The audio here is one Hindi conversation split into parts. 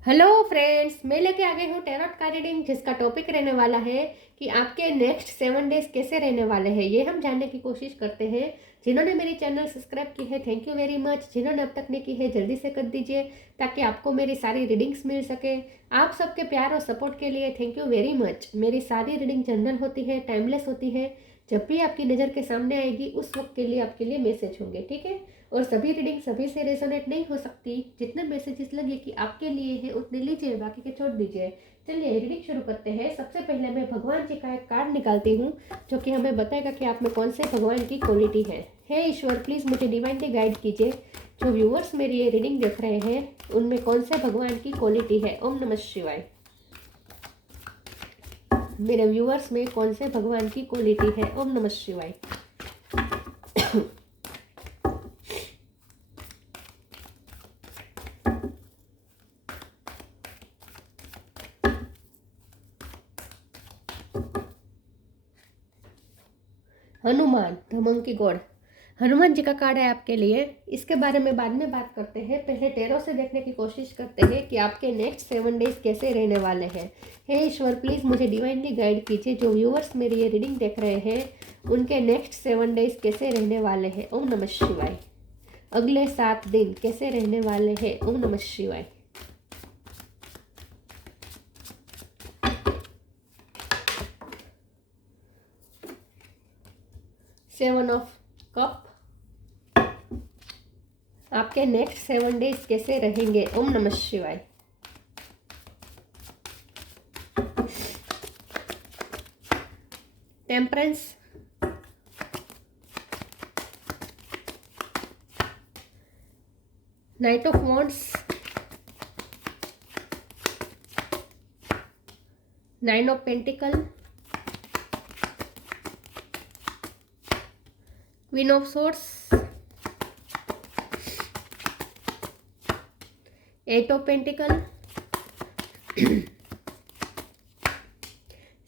हेलो फ्रेंड्स, मैं लेके आ गई हूँ टैरोट का रीडिंग, जिसका टॉपिक रहने वाला है कि आपके नेक्स्ट 7 डेज कैसे रहने वाले हैं। ये हम जानने की कोशिश करते हैं। जिन्होंने मेरी चैनल सब्सक्राइब की है, थैंक यू वेरी मच। जिन्होंने अब तक नहीं की है, जल्दी से कर दीजिए ताकि आपको मेरी सारी रीडिंग्स मिल सके। आप सबके प्यार और सपोर्ट के लिए थैंक यू वेरी मच। मेरी सारी रीडिंग जनरल होती है, टाइमलेस होती है। जब भी आपकी नज़र के सामने आएगी उस वक्त के लिए आपके लिए मैसेज होंगे, ठीक है। और सभी रीडिंग सभी से रेजोनेट नहीं हो सकती। जितने मैसेजेस लगे कि आपके लिए है उतने लीजिए, बाकी के छोड़ दीजिए। चलिए रीडिंग शुरू करते हैं। सबसे पहले मैं भगवान जी का एक कार्ड निकालती हूँ, जो कि हमें बताएगा कि आप में कौन से भगवान की क्वालिटी है। हे ईश्वर, प्लीज़ मुझे डिवाइनली गाइड कीजिए। जो व्यूअर्स मेरी ये रीडिंग देख रहे हैं उनमें कौन से भगवान की क्वालिटी है। ओम नमः शिवाय। मेरे व्यूअर्स में कौन से भगवान की क्वालिटी है। ओम नमः शिवाय। Hanuman, the monkey god. Hanuman ji का कार्ड है आपके लिए। इसके बारे में बाद में बात करते हैं। पहले टैरो से देखने की कोशिश करते हैं कि आपके नेक्स्ट 7 डेज कैसे रहने वाले हैं। हे ईश्वर, प्लीज़ मुझे डिवाइनली गाइड कीजिए। जो व्यूअर्स मेरी ये रीडिंग देख रहे हैं उनके नेक्स्ट 7 डेज कैसे रहने वाले हैं। ओम नमः शिवाय। अगले 7 दिन कैसे रहने वाले हैं। ओम नमः शिवाय। Seven of cup. आपके नेक्स्ट 7 डेज कैसे रहेंगे। ओम नमः शिवाय। Temperance, night of wands, 9 of pentacle, queen of source, 8 of pentacle,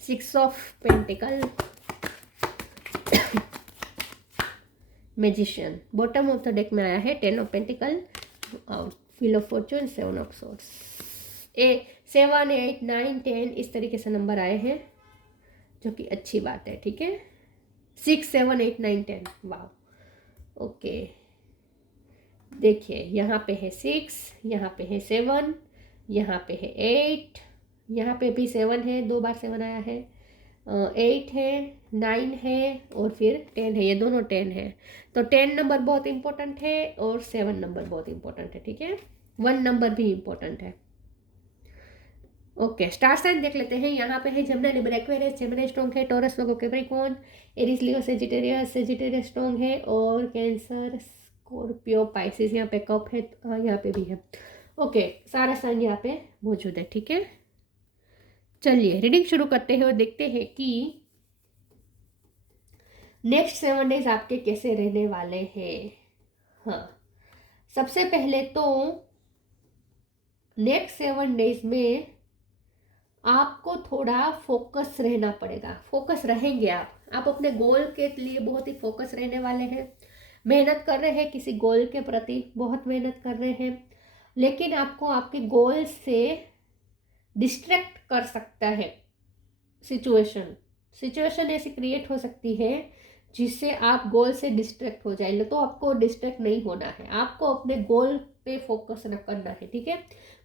6 of pentacle, magician. Bottom of the deck में आया है 10 of pentacle, wheel of Fortune, 7 of source. 7, 8, 9, 10 इस तरीके से नंबर आए हैं, जो कि अच्छी बात है, ठीक है। 6, 7, 8, 9, 10, वाह। ओके, देखिए यहाँ पे है 6, यहाँ पे है 7, यहाँ पे है 8, यहाँ पे भी 7 है, 2 बार 7 आया है। 8 है, 9 है और फिर 10 है। ये दोनों 10 है, तो 10 नंबर बहुत इंपॉर्टेंट है और 7 नंबर बहुत इंपॉर्टेंट है, ठीक है। 1 नंबर भी इंपॉर्टेंट है। ओके, स्टार साइन देख लेते हैं। यहाँ पे है Jamuna, Libra, Aquarius, Gemini strong है, टॉरस, वर्गो, कैप्रिकॉर्न, एरीज, लियो, सेजिटेरियस, सेजिटेरियस स्ट्रॉन्ग है और कैंसर, स्कॉर्पियो, पाइसिस। यहाँ पे कप है, यहाँ पे भी है। ओके, सारा साइन यहाँ पे मौजूद है, ठीक है। चलिए रीडिंग शुरू करते हैं और देखते हैं कि नेक्स्ट 7 डेज आपके कैसे रहने वाले हैं। हाँ, सबसे पहले तो नेक्स्ट 7 डेज में आपको थोड़ा फोकस रहना पड़ेगा। फोकस रहेंगे आप अपने गोल के लिए बहुत ही फोकस रहने वाले हैं। मेहनत कर रहे हैं किसी गोल के प्रति, बहुत मेहनत कर रहे हैं, लेकिन आपको आपके गोल से डिस्ट्रैक्ट कर सकता है सिचुएशन ऐसी क्रिएट हो सकती है जिससे आप गोल से डिस्ट्रैक्ट हो जाए। तो आपको डिस्ट्रैक्ट नहीं होना है, आपको अपने गोल पे फोकस न करना है, ठीक है।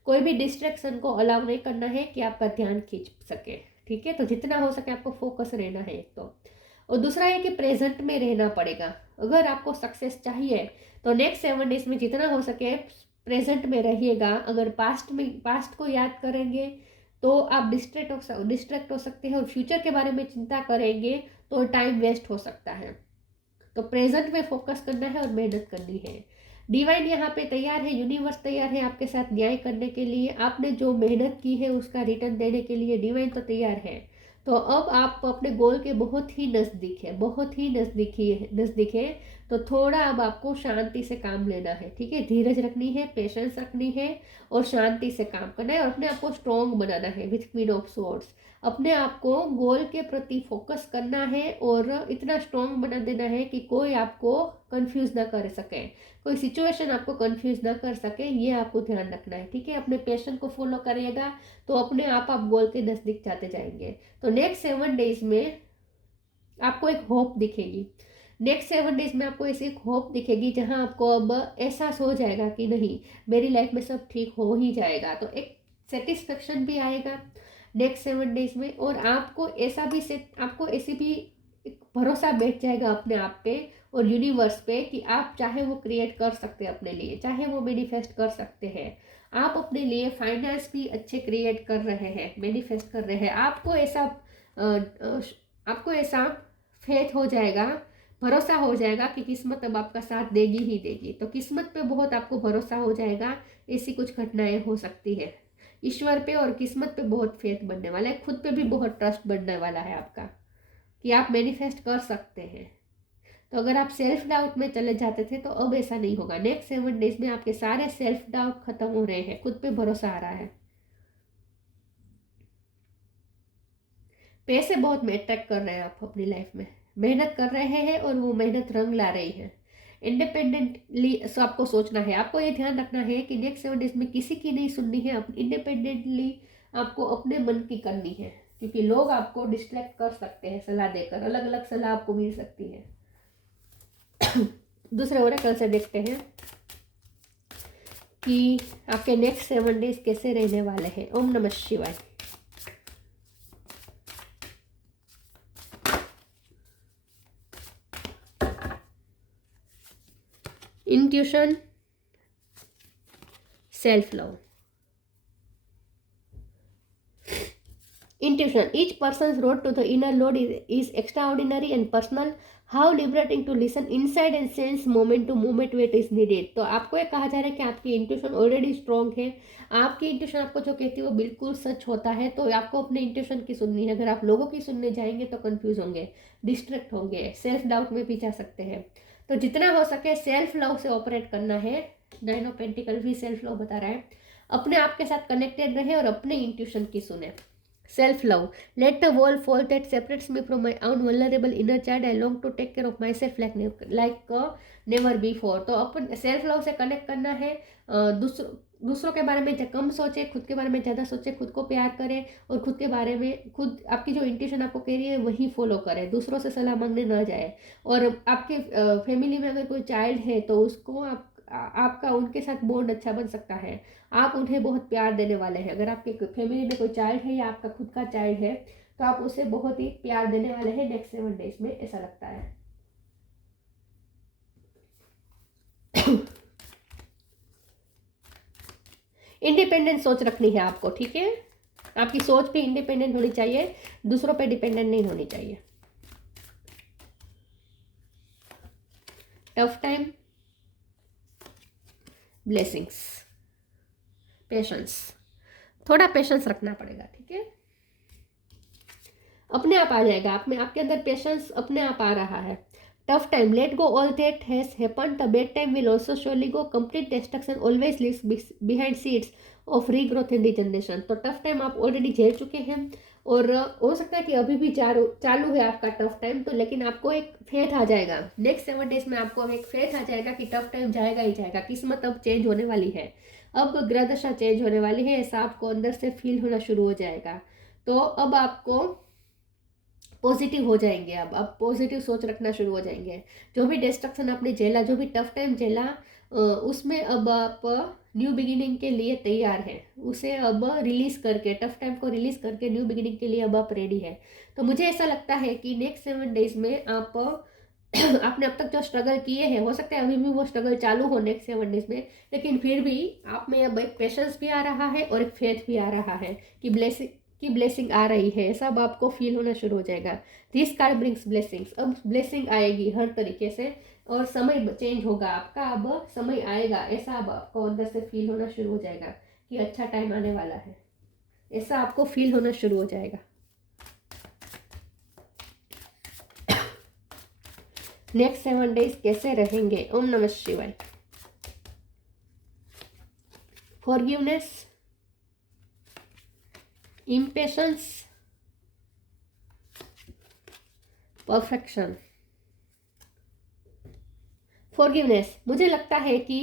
कोई भी डिस्ट्रैक्शन को अलाउ नहीं करना है कि आपका ध्यान खींच सके, ठीक है। तो जितना हो सके आपको फोकस रहना है एक तो। और दूसरा है कि प्रेजेंट में रहना पड़ेगा। अगर आपको सक्सेस चाहिए तो नेक्स्ट 7 डेज में जितना हो सके प्रेजेंट में रहिएगा। अगर पास्ट को याद करेंगे तो आप डिस्ट्रैक्ट हो सकते हैं और फ्यूचर के बारे में चिंता करेंगे तो टाइम वेस्ट हो सकता है। तो प्रेजेंट में फोकस करना है और मेहनत करनी है। डिवाइन यहाँ पे तैयार है, यूनिवर्स तैयार है आपके साथ न्याय करने के लिए। आपने जो मेहनत की है उसका रिटर्न देने के लिए डिवाइन तो तैयार है। तो अब आप अपने गोल के बहुत ही नज़दीक है, बहुत ही नज़दीक है। तो थोड़ा अब आपको शांति से काम लेना है, ठीक है। धीरज रखनी है, पेशेंस रखनी है और शांति से काम करना है और अपने आप को स्ट्रॉन्ग बनाना है विथ क्वीन ऑफ स्वॉर्ड्स। अपने आप को गोल के प्रति फोकस करना है और इतना स्ट्रॉन्ग बना देना है कि कोई आपको कंफ्यूज ना कर सके, कोई सिचुएशन आपको कंफ्यूज ना कर सके, ये आपको ध्यान रखना है, ठीक है। अपने पैशन को फॉलो करिएगा तो अपने आप गोल के नजदीक जाते जाएंगे। तो नेक्स्ट 7 डेज में आपको एक होप दिखेगी, नेक्स्ट 7 डेज में आपको ऐसी एक होप दिखेगी जहां आपको अब एहसास हो जाएगा कि नहीं, मेरी लाइफ में सब ठीक हो ही जाएगा। तो एक सेटिस्फेक्शन भी आएगा नेक्स्ट 7 डेज में और आपको ऐसी भी एक भरोसा बैठ जाएगा अपने आप पे और यूनिवर्स पे कि आप चाहे वो क्रिएट कर सकते हैं अपने लिए, चाहे वो मैनिफेस्ट कर सकते हैं। आप अपने लिए फाइनेंस भी अच्छे क्रिएट कर रहे हैं, मैनिफेस्ट कर रहे हैं। आपको ऐसा फेथ हो जाएगा, भरोसा हो जाएगा कि किस्मत अब आपका साथ देगी ही देगी। तो किस्मत पे बहुत आपको भरोसा हो जाएगा, ऐसी कुछ घटनाएं हो सकती है। ईश्वर पे और किस्मत पे बहुत फेथ बनने वाला है, खुद पे भी बहुत ट्रस्ट बनने वाला है आपका कि आप मैनिफेस्ट कर सकते हैं। तो अगर आप सेल्फ डाउट में चले जाते थे तो अब ऐसा नहीं होगा। नेक्स्ट 7 डेज में आपके सारे सेल्फ डाउट खत्म हो रहे हैं, खुद पे भरोसा आ रहा है। पैसे बहुत में अट्रैक्ट कर रहे हैं आप अपनी लाइफ में, मेहनत कर रहे हैं और वो मेहनत रंग ला रही है। इंडिपेंडेंटली आपको सोचना है, आपको ये ध्यान रखना है कि नेक्स्ट 7 डेज में किसी की नहीं सुननी है, इंडिपेंडेंटली आपको अपने मन की करनी है, क्योंकि लोग आपको डिस्ट्रैक्ट कर सकते हैं सलाह देकर, अलग अलग सलाह आपको मिल सकती है। दूसरे ओरेकल से देखते हैं कि आपके नेक्स्ट 7 डेज कैसे रहने वाले हैं। ओम नमः शिवाय। Intuition, self love. Intuition. Each person's road to the inner Lord is extraordinary and personal. How liberating to listen inside and sense moment to moment where it is needed. तो आपको ये कहा जा रहा है कि आपकी इंट्यूशन ऑलरेडी स्ट्रॉन्ग है, आपकी इंट्यूशन आपको जो कहती है वो बिल्कुल सच होता है। तो आपको अपने इंट्यूशन की सुननी है। अगर आप लोगों की सुनने जाएंगे तो कंफ्यूज होंगे, डिस्ट्रैक्ट होंगे, सेल्फ डाउट में भी जा सकते हैं। तो जितना हो सके सेल्फ लव से ऑपरेट करना है। 9 ऑफ पेंटिकल भी सेल्फ लव बता रहा है। अपने आप के साथ कनेक्टेड रहे और अपने इंट्यूशन की सुने। Self love. Let the wall fall that separates me from my own vulnerable inner child. I long to take care of myself like never before. तो अपन सेल्फ लव से कनेक्ट करना है। दूसरों के बारे में कम सोचे, खुद के बारे में ज़्यादा सोचे, खुद को प्यार करें और खुद के बारे में खुद आपकी जो इंट्यूशन आपको कह रही है वही फॉलो करें, दूसरों से सलाह मांगने ना जाए। और आपके फैमिली में अगर कोई चाइल्ड है तो उसको आपका उनके साथ बॉन्ड अच्छा बन सकता है, आप उन्हें बहुत प्यार देने वाले हैं। अगर आपके फैमिली में कोई चाइल्ड है या आपका खुद का चाइल्ड है तो आप उसे बहुत ही प्यार देने वाले हैं नेक्स्ट 7 डेज में, ऐसा लगता है। इंडिपेंडेंट सोच रखनी है आपको, ठीक है। आपकी सोच भी इंडिपेंडेंट होनी चाहिए, दूसरों पे डिपेंडेंट नहीं होनी चाहिए। Tough time, blessings, patience. थोड़ा पेशेंस रखना पड़ेगा, ठीक है। अपने आप आ जाएगा, आप में आपके अंदर पेशेंस अपने आप आ रहा है। Tough time, let go all that has happened, the bad time will also surely go, complete destruction always leaves behind seeds of regrowth in regeneration. तो टफ टाइम आप ऑलरेडी झेल चुके हैं और हो सकता है कि अभी भी चालू है आपका टफ टाइम, तो लेकिन आपको एक फेथ आ जाएगा नेक्स्ट 7 डेज में, आपको एक फेथ आ जाएगा कि टफ टाइम जाएगा ही जाएगा। किस्मत अब चेंज होने वाली है, अब ग्रह दशा चेंज होने वाली है, ऐसा आपको अंदर से फील होना शुरू हो जाएगा। तो अब आपको पॉजिटिव हो जाएंगे, अब आप पॉजिटिव सोच रखना शुरू हो जाएंगे। जो भी डिस्ट्रक्शन आपने झेला, जो भी टफ टाइम झेला, उसमें अब आप न्यू बिगिनिंग के लिए तैयार हैं। उसे अब रिलीज करके, टफ टाइम को रिलीज करके न्यू बिगिनिंग के लिए अब आप रेडी हैं। तो मुझे ऐसा लगता है कि नेक्स्ट 7 डेज में आप आपने अब तक जो स्ट्रगल किए हैं, हो सकता है अभी भी वो स्ट्रगल चालू हो नेक्स्ट 7 डेज में, लेकिन फिर भी आप में अब एक पेशेंस भी आ रहा है और एक फेथ भी आ रहा है कि ब्लेसिंग आ रही है, सब आपको फील होना शुरू हो जाएगा। दिस कार्ड ब्रिंग्स ब्लेसिंग्स, अब ब्लेसिंग आएगी हर तरीके से और समय चेंज होगा आपका, अब समय आएगा, ऐसा अब आपको अंदर से फील होना शुरू हो जाएगा कि अच्छा टाइम आने वाला है, ऐसा आपको फील होना शुरू हो जाएगा। नेक्स्ट 7 डेज कैसे रहेंगे। ओम नमः शिवाय। Forgiveness, impatience, perfection. फॉरगिवनेस, मुझे लगता है कि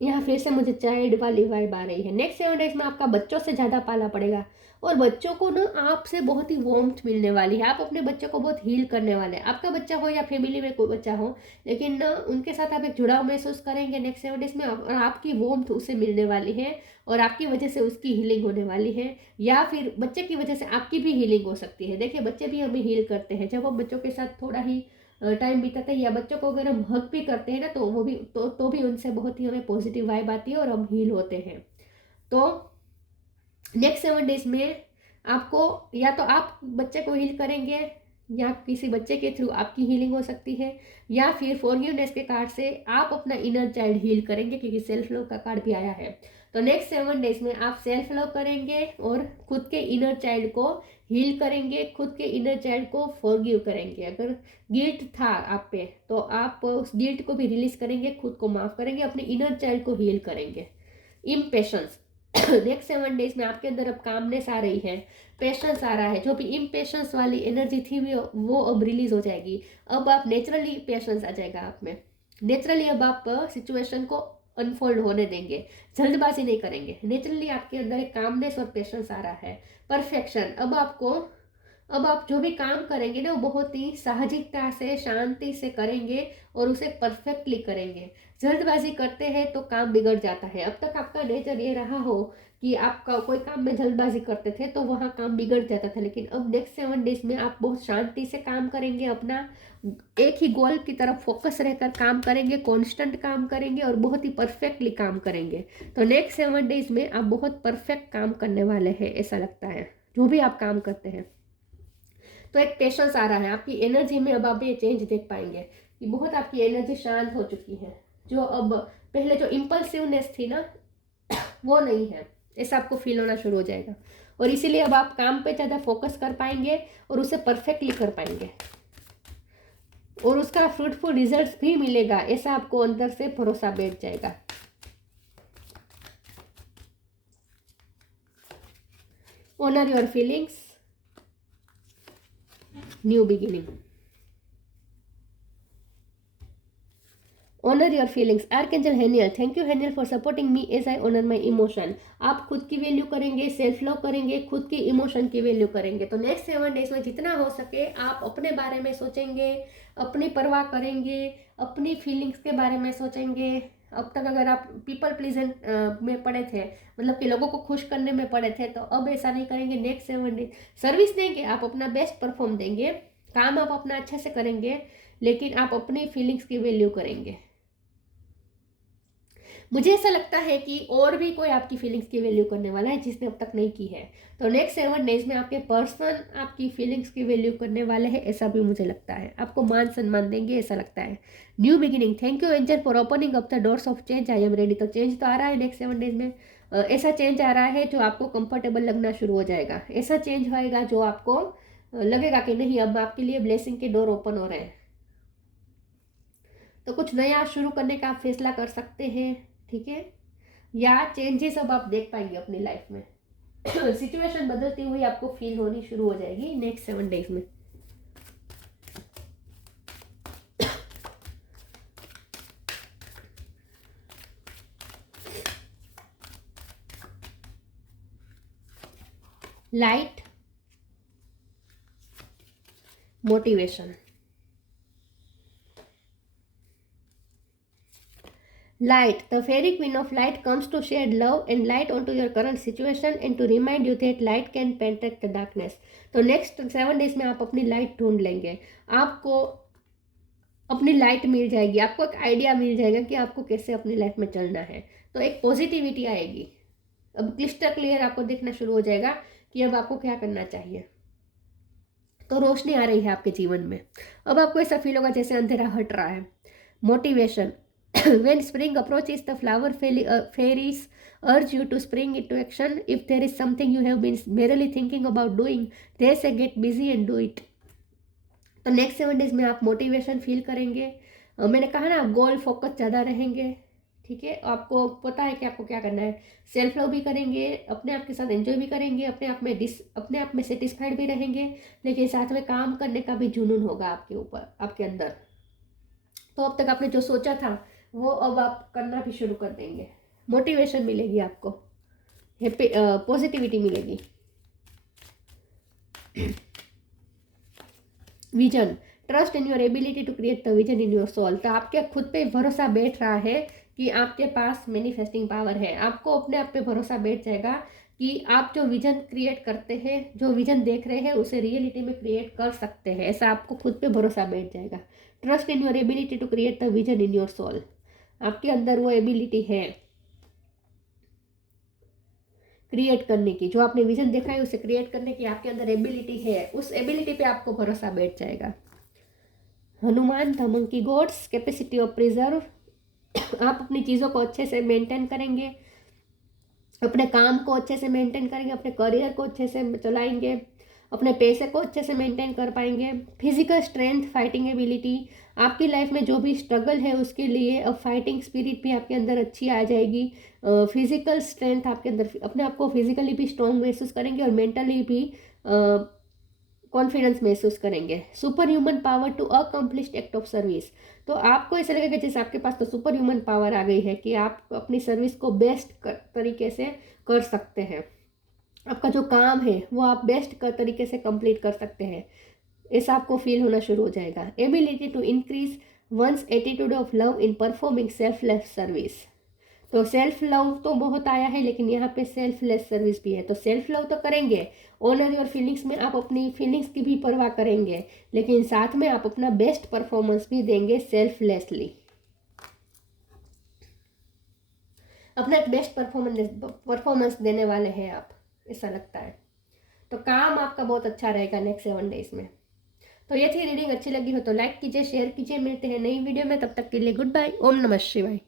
यहाँ फिर से मुझे चाइल्ड वाली वाइब आ रही है। नेक्स्ट 7 डेज में आपका बच्चों से ज़्यादा पाला पड़ेगा और बच्चों को ना आपसे बहुत ही वार्मथ मिलने वाली है। आप अपने बच्चों को बहुत हील करने वाले हैं। आपका बच्चा हो या फैमिली में कोई बच्चा हो, लेकिन ना उनके साथ आप एक जुड़ाव महसूस करेंगे नेक्स्ट 7 डेज में, और आपकी वार्मथ उसे मिलने वाली है और आपकी वजह से उसकी हीलिंग होने वाली है, या फिर बच्चे की वजह से आपकी भी हीलिंग हो सकती है। देखिए, बच्चे भी हमें हील करते हैं जब हम बच्चों के साथ थोड़ा ही टाइम बिताते हैं, या बच्चों को अगर हम हग भी करते हैं ना, तो वो भी तो भी उनसे बहुत ही हमें पॉजिटिव वाइब आती है और हम हील होते हैं। तो नेक्स्ट 7 डेज में आपको या तो आप बच्चे को हील करेंगे, या किसी बच्चे के थ्रू आपकी हीलिंग हो सकती है, या फिर फॉरगिवनेस के कार्ड से आप अपना इनर चाइल्ड हील करेंगे, क्योंकि सेल्फ लव का कार्ड भी आया है। तो नेक्स्ट 7 डेज में आप सेल्फ लव करेंगे और खुद के इनर चाइल्ड को हील करेंगे, खुद के इनर चाइल्ड को फॉरगिव करेंगे। अगर गिल्ट था आप पे तो आप उस गिल्ट को भी रिलीज करेंगे, खुद को माफ करेंगे, अपने इनर चाइल्ड को हील करेंगे। इम्पेशंस, नेक्स्ट 7 डेज में आपके अंदर अब कामनेस आ रही है, पेशेंस आ रहा है। जो भी इम्पेशंस वाली एनर्जी थी वो अब रिलीज हो जाएगी। अब आप नेचुरली पेशेंस आ जाएगा आप में। नेचुरली अब आप सिचुएशन को अनफोल्ड होने देंगे, जल्दबाजी नहीं करेंगे। नेचुरली आपके अंदर एक कामनेस और पेशेंस आ रहा है। परफेक्शन, अब आप जो भी काम करेंगे ना, वो बहुत ही साहजिकता से, शांति से करेंगे और उसे परफेक्टली करेंगे। जल्दबाजी करते हैं तो काम बिगड़ जाता है। अब तक आपका नेचर ये रहा हो कि आपका कोई काम में जल्दबाजी करते थे तो वहाँ काम बिगड़ जाता था, लेकिन अब नेक्स्ट 7 डेज में आप बहुत शांति से काम करेंगे, अपना एक ही गोल की तरफ फोकस रहकर काम करेंगे, कॉन्स्टेंट काम करेंगे और बहुत ही परफेक्टली काम करेंगे। तो नेक्स्ट 7 डेज में आप बहुत परफेक्ट काम करने वाले हैं, ऐसा लगता है, जो भी आप काम करते हैं। तो एक पेशेंस आ रहा है आपकी एनर्जी में। अब आप ये चेंज देख पाएंगे कि बहुत आपकी एनर्जी शांत हो चुकी है। जो अब पहले जो इम्पल्सिवनेस थी ना, वो नहीं है, ऐसा आपको फील होना शुरू हो जाएगा। और इसीलिए अब आप काम पे ज़्यादा फोकस कर पाएंगे और उसे परफेक्टली कर पाएंगे, और उसका फ्रूटफुल रिजल्ट्स भी मिलेगा, ऐसा आपको अंदर से भरोसा बैठ जाएगा। Honour your feelings, new beginning. Honour your feelings, archangel Haniel, thank you Haniel for supporting me as I honour my emotion. आप खुद की वैल्यू करेंगे, सेल्फ लव करेंगे, खुद की इमोशन की वैल्यू करेंगे। तो नेक्स्ट 7 डेज में जितना हो सके आप अपने बारे में सोचेंगे, अपनी परवाह करेंगे, अपनी फीलिंग्स के बारे में सोचेंगे। अब तक अगर आप पीपल प्लीजेंट में पड़े थे, मतलब कि लोगों को खुश करने में पड़े थे, तो अब ऐसा नहीं करेंगे। नेक्स्ट 7 डेज सर्विस देंगे, आप अपना बेस्ट परफॉर्म देंगे, काम आप अपना अच्छे से करेंगे, लेकिन आप अपनी फीलिंग्स की वैल्यू करेंगे। मुझे ऐसा लगता है कि और भी कोई आपकी फीलिंग्स की वैल्यू करने वाला है जिसने अब तक नहीं की है। तो नेक्स्ट 7 डेज में आपके पर्सन आपकी फीलिंग्स की वैल्यू करने वाले हैं, ऐसा भी मुझे लगता है। आपको मान सम्मान देंगे, ऐसा लगता है। New beginning, thank you angel for opening up the doors of change, I am ready. तो चेंज तो आ रहा है नेक्स्ट 7 डेज में। ऐसा चेंज आ रहा है जो आपको कंफर्टेबल लगना शुरू हो जाएगा। ऐसा चेंज होएगा जो आपको लगेगा कि नहीं, अब आपके लिए ब्लेसिंग के डोर ओपन हो रहे हैं। तो कुछ नया शुरू करने का आप फैसला कर सकते हैं, ठीक है, या चेंजेस अब आप देख पाएंगे अपनी लाइफ में। सिचुएशन बदलती हुई आपको फील होनी शुरू हो जाएगी नेक्स्ट 7 डेज में। Light, motivation. Light, the fairy queen of light comes to shed love and light onto your current situation and to remind you that light can penetrate the darkness. तो नेक्स्ट 7 डेज में आप अपनी लाइट ढूंढ लेंगे, आपको अपनी लाइट मिल जाएगी, आपको एक आइडिया मिल जाएगा कि आपको कैसे अपनी लाइफ में चलना है। तो एक पॉजिटिविटी आएगी, अब क्लिस्टर क्लियर आपको देखना शुरू हो जाएगा कि अब आपको क्या करना चाहिए। तो रोशनी आ रही है आपके जीवन में। अब आपको ऐसा फील होगा जैसे अंधेरा हट रहा है। Motivation, when spring approaches, the flower fairies urge you to spring into action. If there is something you have been merely thinking about doing, they say get busy and do it. तो नेक्स्ट 7 डेज में आप मोटिवेशन फील करेंगे। मैंने कहा ना, गोल फोकस ज़्यादा रहेंगे, ठीक है। आपको पता है कि आपको क्या करना है। सेल्फ लव भी करेंगे, अपने आप के साथ एंजॉय भी करेंगे, अपने आप में सेटिस्फाइड भी रहेंगे, लेकिन साथ में काम करने का भी जुनून होगा आपके ऊपर, आपके अंदर। तो अब तक आपने जो सोचा था वो अब आप करना भी शुरू कर देंगे। मोटिवेशन मिलेगी आपको, हैप्पी पॉजिटिविटी मिलेगी। Vision, trust in your ability to create the vision in your soul. तो आपके खुद पे भरोसा बैठ रहा है कि आपके पास मैनिफेस्टिंग पावर है। आपको अपने आप पे भरोसा बैठ जाएगा कि आप जो विजन क्रिएट करते हैं, जो विजन देख रहे हैं, उसे रियलिटी में क्रिएट कर सकते हैं। ऐसा आपको खुद पे भरोसा बैठ जाएगा। Trust in your ability to create the vision in your soul. आपके अंदर वो एबिलिटी है क्रिएट करने की। जो आपने विजन देखा है उसे क्रिएट करने की आपके अंदर एबिलिटी है। उस एबिलिटी पे आपको भरोसा बैठ जाएगा। Hanuman, the monkey gods, capacity of preserve. आप अपनी चीज़ों को अच्छे से मेंटेन करेंगे, अपने काम को अच्छे से मेंटेन करेंगे, अपने करियर को अच्छे से चलाएंगे, अपने पैसे को अच्छे से मेंटेन कर पाएंगे। Physical strength, fighting ability. आपकी लाइफ में जो भी स्ट्रगल है उसके लिए अब फाइटिंग स्पिरिट भी आपके अंदर अच्छी आ जाएगी। फिजिकल स्ट्रेंथ आपके अंदर, अपने आप को फिजिकली भी स्ट्रॉन्ग महसूस करेंगे और मेंटली भी कॉन्फिडेंस महसूस करेंगे। Super human power to accomplished act of service. तो आपको ऐसा लगेगा जैसे आपके पास तो सुपर ह्यूमन पावर आ गई है कि आप अपनी सर्विस को बेस्ट तरीके से कर सकते हैं। आपका जो काम है वो आप बेस्ट तरीके से कंप्लीट कर सकते हैं, ऐसा आपको फील होना शुरू हो जाएगा। Ability to increase once attitude of love in performing selfless service. तो सेल्फ लव तो बहुत आया है, लेकिन यहाँ पे सेल्फलेस सर्विस भी है। तो सेल्फ लव तो करेंगे, ऑनर योर फीलिंग्स में आप अपनी फीलिंग्स की भी परवाह करेंगे, लेकिन साथ में आप अपना बेस्ट परफॉर्मेंस भी देंगे सेल्फलेसली। अपना बेस्ट परफॉर्मेंस देने वाले हैं आप, ऐसा लगता है। तो काम आपका बहुत अच्छा रहेगा नेक्स्ट 7 डेज में। तो ये थी रीडिंग। अच्छी लगी हो तो लाइक कीजिए, शेयर कीजिए। मिलते हैं नई वीडियो में, तब तक के लिए गुड बाय। ओम नमः शिवाय।